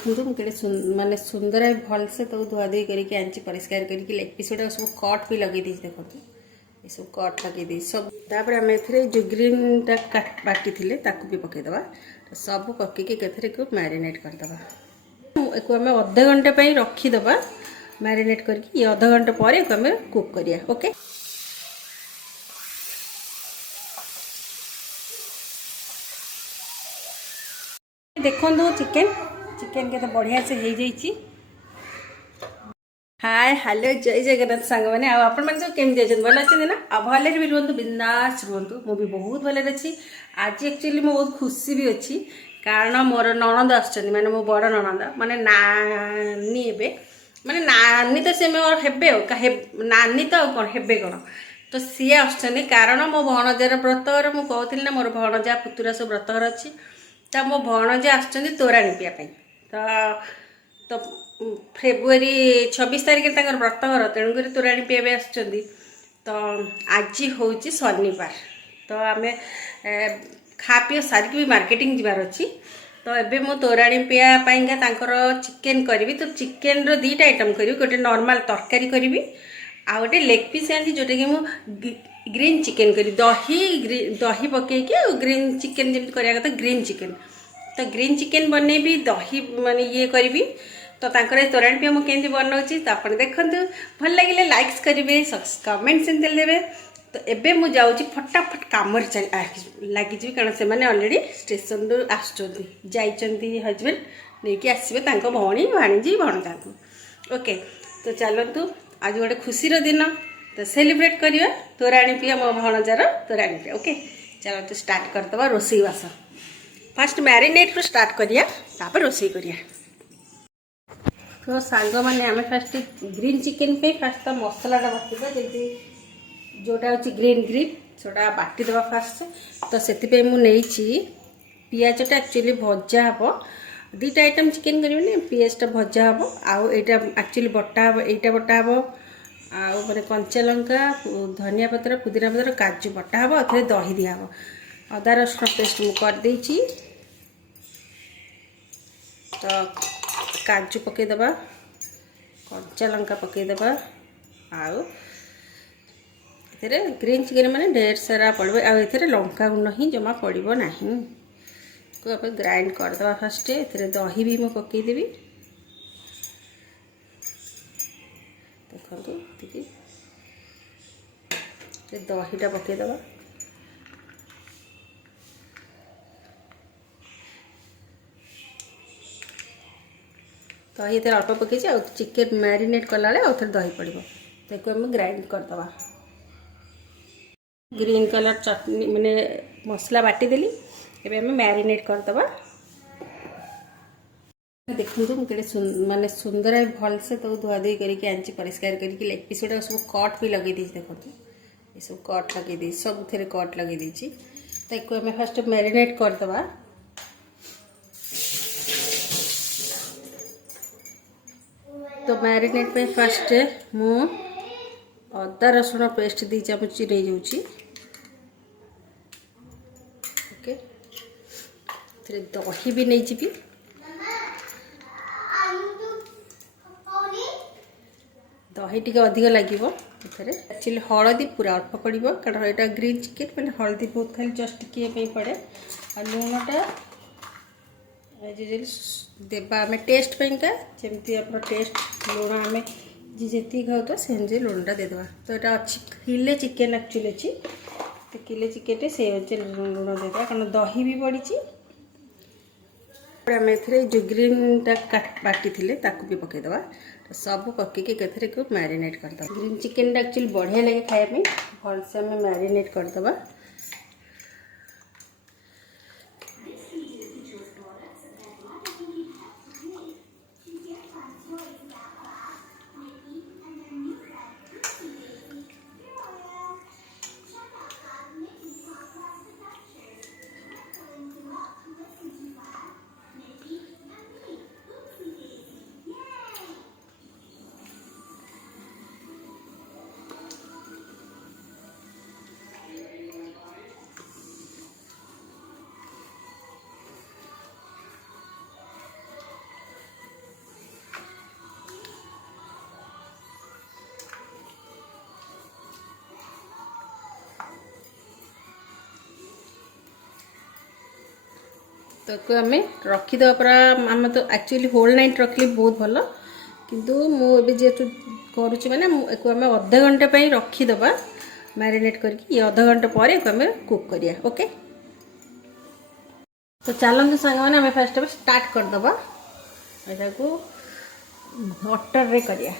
देखु मुझे मानने सुंदर भल से तो धुआधुई करके आनी परिष्कार करके लेग पीस गुड़ा सब कट भी लगे देखो ये सब कट लगे सब तापर आम जो ग्रीन टा बाटी थे भी पकईदे सब पकईक मैरिनेट करदे आम अधा घंटे रखीदे मैरिनेट करके अधा घंटे पर आम कुक करिया ओके। देखो चिकेन चिकेन के बढ़िया से हो जाइए। हाय हेलो जय जगन्नाथ सांग मैंने आपण मैंने सब केमी अच्छे भल अच्छे ना आ भले भी रुहतु बिंदास रुहतु मु भी बहुत भले अच्छी। आज एक्चुअली मु बहुत खुशी भी अच्छी कारण मोर ननद आसुच्चंदी माने मो बड़ ननद माने नानी एबे माने नानी तो से मोर हेबे नानी तो कौन हेबे कौन तो सी आसुच्चंदी कारण मो भणजार व्रतघर मु कहूଥିଲି ना मोर भणजा पुतुरा सब व्रतघर अच्छी तो मो भणजा आसुच्चंदी तोराणी पिया पई तो फेब्रुआरी 26 तारिख व्रतघर तेणुक तोराणी पीवा आसुच्चंदी तो आज हूँ शनिवार तो आम खा पी सारिक भी मार्केटिंग जीवार अच्छी तो एबे मो तोराणी पीवा चिकेन करी तो चिकेन रो दीटा आइटम करी गोटे नॉर्मल तरकारी करी आ गोटे लेग पीस आनी जोटा कि मुझे ग्रीन चिकेन करी दही पकईकि ग्रीन चिकेन जमी करा कथा ग्रीन चिकेन तो ग्रीन चिकेन बनैबी दही माने ये करी तो तोराणी पीवा मुझे केमती बनाऊँगी तो आप देखते भल लगे लाइक्स करेंगे कमेंट सेमती देवे तो एबे मु जाऊँगी फटाफट कम लगी कारण से मैंने अलरेडी स्टेशन रू आसुँच हजबैंड नहीं आसवे भौणी भाणीजी भणजा को ओके। तो चलतु आज गोटे खुशी दिन तो सेलिब्रेट करिया तोराणी पीवा मो भणजार तोराणी पीवा ओके। चलतु स्टार्ट करदे रोसई बास फास्ट मैरिनेट रू स्टार्ट करिया तापर रोसई करिया। तो सांग मैंने आम फास्ट ग्रीन चिकेन पे फास्ट तो मसलाटा बाटिदा जमी जोटा हूँ ग्रीन ग्रीन सोटा बाटिदेवा फास्ट तो से पियाजटा एक्चुअली भजा हम दुईटा आइटम चिकेन करेंगे पियाजटा भजा हम आउ एक्चुअली बटा हम यहीटा बटा हम आउ मैंने कंचा लंका धनिया पत्र पुदीना पत्र काजू बटा हम और दही दिहब अदा रसुण पेस्ट मुझे करदे तो काजू पकईदे कंचा लंका पकईदे आउ ग्रीन चिकेन मैंने ढेर सारा पड़ो आउ लंका गुंड ही जमा पड़ो ना को आप ग्राइंड करदे फास्ट दही भी मुझे पकईदेवी देखो दहीटा पकईदे दही ये अल्प पकई चिकेन मैरिनेट कला आउ थे दही पड़ो तो आम ग्राइंड करदे ग्रीन कलर चटनी मैंने मसला बाटीदेली एबे आम मैरिनेट करदे देखु मुझे मानने सुंदर भल से तो धुआधुई करके आनी परिष्कार करके लेग पीस गुड़ा सब कट भी लगे देखो ये सब कट लगे सब थे कट लगे तो आम फास्ट मैरिनेट करदे तो मैरिनेट पे फास्ट मु अदा रसुण पेस्ट 2 चामच नहीं जाऊँगी ओके दही भी नहीं जी दही टी अधिक लगे एक्चुअली हलदी पूरा अल्प पड़ो कारण यहाँ ग्रीन चिकेन मैंने हलदी बहुत खाली जस्ट टिके पड़े आ लुणटा देवा आम टेस्ट पाइंका जमती आप टेस्ट लुण आम जी खाऊ से लुणटा देदेवा तो यहाँ अच्छी किले चिकेन एक्चुअली अच्छी तो किले चिकेन से लुण देदेवा कारण दही भी पड़ी आम जो ग्रीन टा बाटी थे भी पकईदे तो सब पकईक मैरिनेट करदे ग्रीन चिकेन एक्चुअली बढ़िया लगे खायापी भल से आम मैरिनेट करदे तो आम रखीद पूरा आम तो एक्चुअली होल नाइट रखिले बहुत भल किंतु मुझे जेहेतु करुच्ची मैंने आम अधा घंटा रखीदबा मैरिनेट करके ये अधा घंटा पर आम कुक करिया ओके। तो चलते सांग मैंने आम फास्ट स्टार्ट करदबा यहाँ को बटर रे करिया।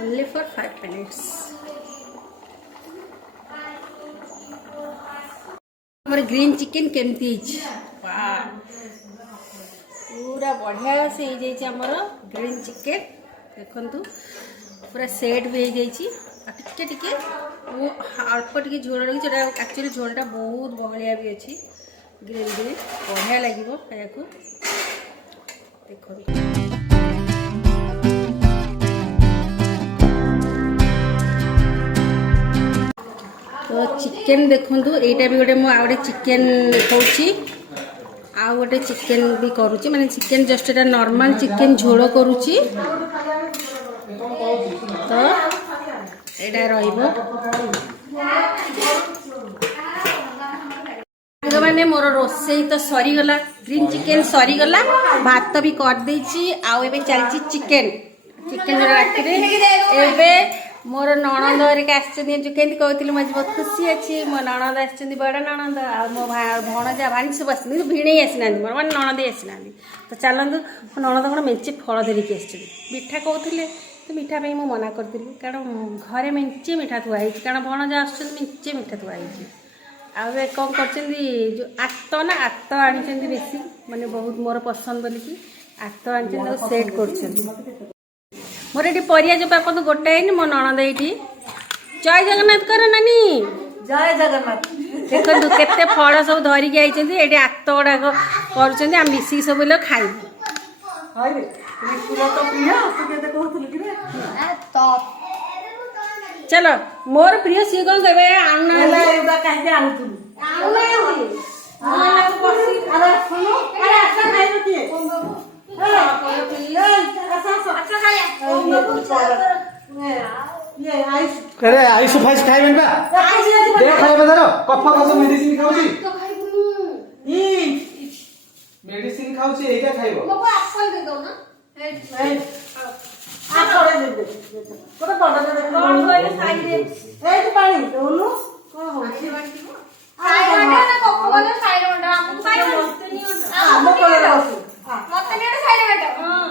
Only for 5 minutes. हमारे ग्रीन चिकन केमती पूरा बढ़िया से हो जाइए आमर ग्रीन चिकन देखु पूरा सेट भी हो जाइए टिके अल्प टिके झोल रखी एक्चुअली झोलटा बहुत बहलिया भी अच्छी ग्रीन ग्रीन बढ़िया लगे खाया देखो। तो चिकेन देखूँ यहाँ भी गोटे मुझे चिकेन कौची आउ गोटे चिकेन भी करुच्ची माने चिकेन जस्ट एटा नॉर्मल चिकेन झोल करुच्ची तो एटा रहिबो मैंने मोर रोसई तो सरीगला ग्रीन चिकेन सरीगला भात भी कर देछि आउ एबे चलछि चिकेन चिकेन राति मोर नणंद हरिका जो केमती कहती मुझे बहुत खुशी अच्छी मो नणंद आसछन्ती बड़ नणंद आ मो भणजा भाणी सब आस भिणे आसीना मोर मैंने नणंद आसीना तो चलतु नणंद कौन मेचे फल धरिकी आस मिठा कहते तो मिठा मु मना करी कारण घरे मेचे मिठा थुआई कारण भणजा आस मेचे मिठा थुआई आउ कौन कर जो आत ना आत आनी बेसी माने बहुत मोर पसंद बोलिकी आत आनी सेट कर मोर ये परिया जो पापा तो गोटाए मो नणंद ये जय जगन्नाथ कर नानी जय जगन्नाथ देखो केते फल सब धरिकी आइछन्ती एठी आत गुड़ाक करूछन्ती हम मिसिक सब लोग खाइबू हाय रे पूरा तो प्रिय तू केते कहथुल कि रे तो चलो मोर प्रिय सी कोन कहबे आउना एला एबा काहे के आउथुल आउना आउना बसी अरे सुनो अरे अच्छा खाइबो की हेलो अच्छा अच्छा अच्छा खाया अरे आयुष फाइस खाइबेन बा दे खाइबे धर कफ कफ मेडिसिन खाउची तो खाइबुनु ଇ मेडिसिन खाउची एटा खाइबो बाबा एप्पल दे दो ना ଆପରେ ଦେବେ ଗୋଟେ ବଡ କଣ କହିଲେ ସାଇଡରେ ଏଇଠି ପାଣି ଦଉନୁ କଣ ହଉଛି ସାଇଡରେ ନା କପ ଗଲେ ସାଇଡରେ ମଣ୍ଡା ଆମକୁ କାଇଁ ମତେ ନିଅ ଆମ କୋଳରେ ବସୁ ମତେ ନିଅ ସାଇଡରେ ମଣ୍ଡା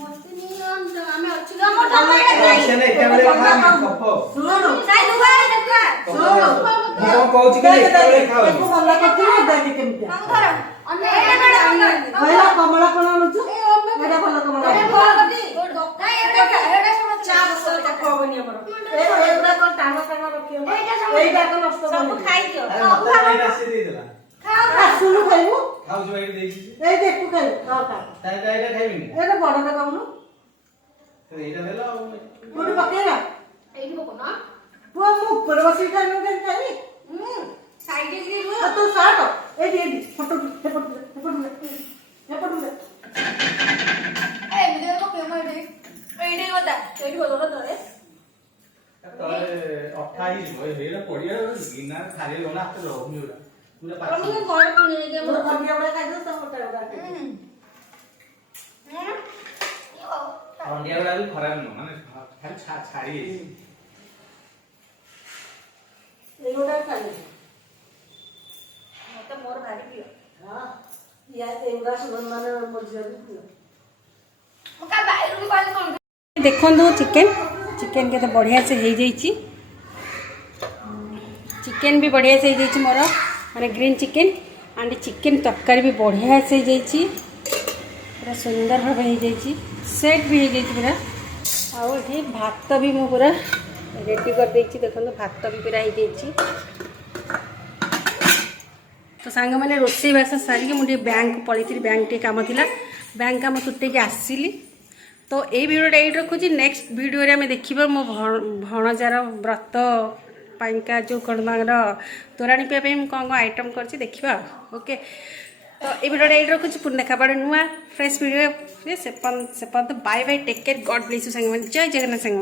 ମତେ ନିଅ ଆମେ ଅଛୁ ଆମ ଟମାଟୋ ସେ नै एटा बेले खा कफ ଶୁଣୁ ସାଇ ଦୁବା ଦେଖା ମୁଁ କଣ କହୁଛି କି ଏଟା बेले ଖାଅ ତାକୁ ମନା କରିଥିଲୁ ଦେଖେ କେମିତି ଆମ ଧର ଅନ୍ୟ ଏଟା କହିଲା କମଳା କଣ ଆଣୁଛୁ ଏଇଟା ଭଲ କମଳା ଏଇଗୁଡା କଣ ଟାଣ ଟାଣ ରଖିବ ଏଇଟା କଣ ନଷ୍ଟ କରିବୁ ଆରେ ମତେ ଏଟା ସେ ଦେଇ ଦେଲା ଆସୁନୁ ଖାଇବୁ ଖାଉଛୁ ଏଇଠି ଦେଇଛି ଏଇ ଦେଖୁ ଖାଇବୁ ହଁ ଖା ତାହେଲେ ଏଇଟା ଖାଇବିନି ଏଇଟା ବଡଟା ଖାଉନୁ ଏଇଟା ଦେଲା ଆଉ କୋଉଠି ପକେଇବା ପୁଅ ମୁଁ ଉପରେ ବସିକି ଖାଇବୁ କେମିତି ଖାଇବି ଆଉ ତୁ ସାଟ ଏଇଠି ଏଇଠି ଫଟୋ ତଳେ ଅଠା ହେଇଯିବ ଏଇଟା ପଡିଆ ଗିନା ଖାଲି ଗଲା ହାତ ରହୁନି ଏଗୁଡା ପୁରା ପାଚି ମୋର ଖଣ୍ଡିଆ ଗୁଡା ଖାଇଦଉ ତା ମୋଟା ଗୁଡା ଖାଇଦଉ ଅଣ୍ଡିଆ ଗୁଡା ବି ଖରାପ ନୁହଁ ମାନେ ଖାଲି ଛାଡି ଯାଇଛି ଏଇଗୁଡା ଖାଇଦଉ ମୋର ଭାରି ପ୍ରିୟ ହଁ ଏଗୁଡା ସବୁ ମାନେ ମୋ ଝିଅ ବି ପ୍ରିୟ ଦେଖନ୍ତୁ ଚିକେନ ଚିକେନ କେତେ ବଢ଼ିଆ ସେ ହେଇଯାଇଛି ଚିକେନ ବି ବଢ଼ିଆ ସେ ହେଇଯାଇଛି ମୋର ମାନେ ଗ୍ରୀନ୍ ଚିକେନ ଆଣ୍ଡ ଚିକେନ ତରକାରୀ ବି ବଢ଼ିଆ ସେ ହେଇଯାଇଛି ପୁରା ସୁନ୍ଦର ଭାବେ ହେଇଯାଇଛି ସେଟ୍ ବି ହେଇଯାଇଛି ପୁରା ଆଉ ଏଠି ଭାତ ବି ମୁଁ ପୁରା ରେଡ଼ି କରିଦେଇଛି ଦେଖନ୍ତୁ ଭାତ ବି ପୁରା ହେଇଯାଇଛି तो सांग मैंने रोसई बास सारिक मुझे बैंक पलैती बैंक टे कम थी बैंक कम तुटेक आसली तो ये भिडियोटा ये रखुच्छी नेक्स्ट भिडियो आम देखा मो भणजार व्रत पाइका जो कौन तोराणी पीवा कौन कौन आइटम कर देखा ओके तो ये भिडियोटा ये रखुच्छी पुणी देखा पड़े नुआ फ्रेश भिडियो से bye bye take care god bless you सांग जय जगन्नाथ सांग।